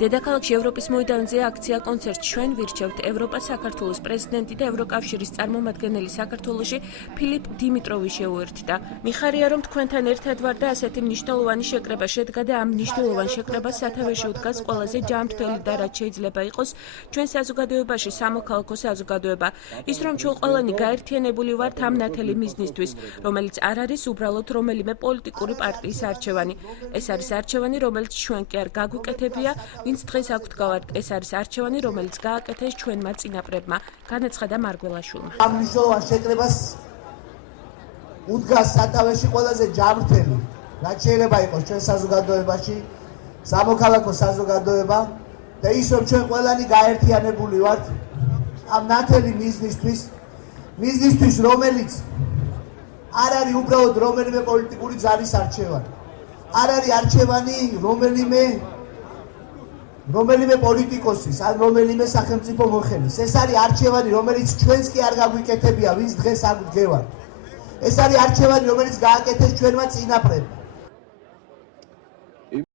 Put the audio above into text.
დედაქალაქში ევროპის მოედანზე აქცია კონცერტ ჩვენ ვირჩევთ ევროპა საქართველოს პრეზიდენტი და ევროკავშირის წარმომადგენელი საქართველოში ფილიპ დიმიტროვი შეუერთდა. მიხარია რომ თქვენთან ერთად ვარ და ასეთი მნიშვნელოვანი შეკრება შედგა და ამ მნიშვნელოვან შეკრებას სათავეში უდგას ყველაზე ჯანმრთელი და რაც შეიძლება იყოს ჩვენ საზოგადოებაში სამოქალაქო საზოგადოება. ის რომ ჩვენ ყველანი გაერთიანებული ვართ ამ ნათელი მიზნისთვის, რომელიც არ არის უბრალოდ რომელიმე პოლიტიკური პარტიის არჩევანი. ეს არის არჩევანი, რომელიც ჩვენ კი არ გაგვიკეთებია, ვინც დღეს აქვთ გავართ, ეს არის არჩევანი, რომელიც გააკეთეს ჩვენმა წინაპრებმა, განაცხადა მარგველაშვილმა. ამ მნიშვნელოვან შეკრებას უდგას სათავეში ყველაზე ჯანმრთელი, რაც შეიძლება იყოს ჩვენ საზოგადოებაში, სამოქალაქო საზოგადოება და ის რომ ჩვენ ყველანი გაერთიანებული ვართ ამ ნათელი მიზნისთვის, რომელიც არ არის უბრალოდ რომელიმე პოლიტიკური ძალის არჩევანი. არ არის არჩევანი რომელიმე პოლიტიკოსის ან რომელიმე სახელმწიფო მოხელის. ეს არის არჩევანი, რომელიც ჩვენს კი არ გაგვიკეთებია, ვინც დღეს აქ ვდგევართ. ეს არის არჩევანი, რომელიც გააკეთეს ჩვენმა წინაპრებმა.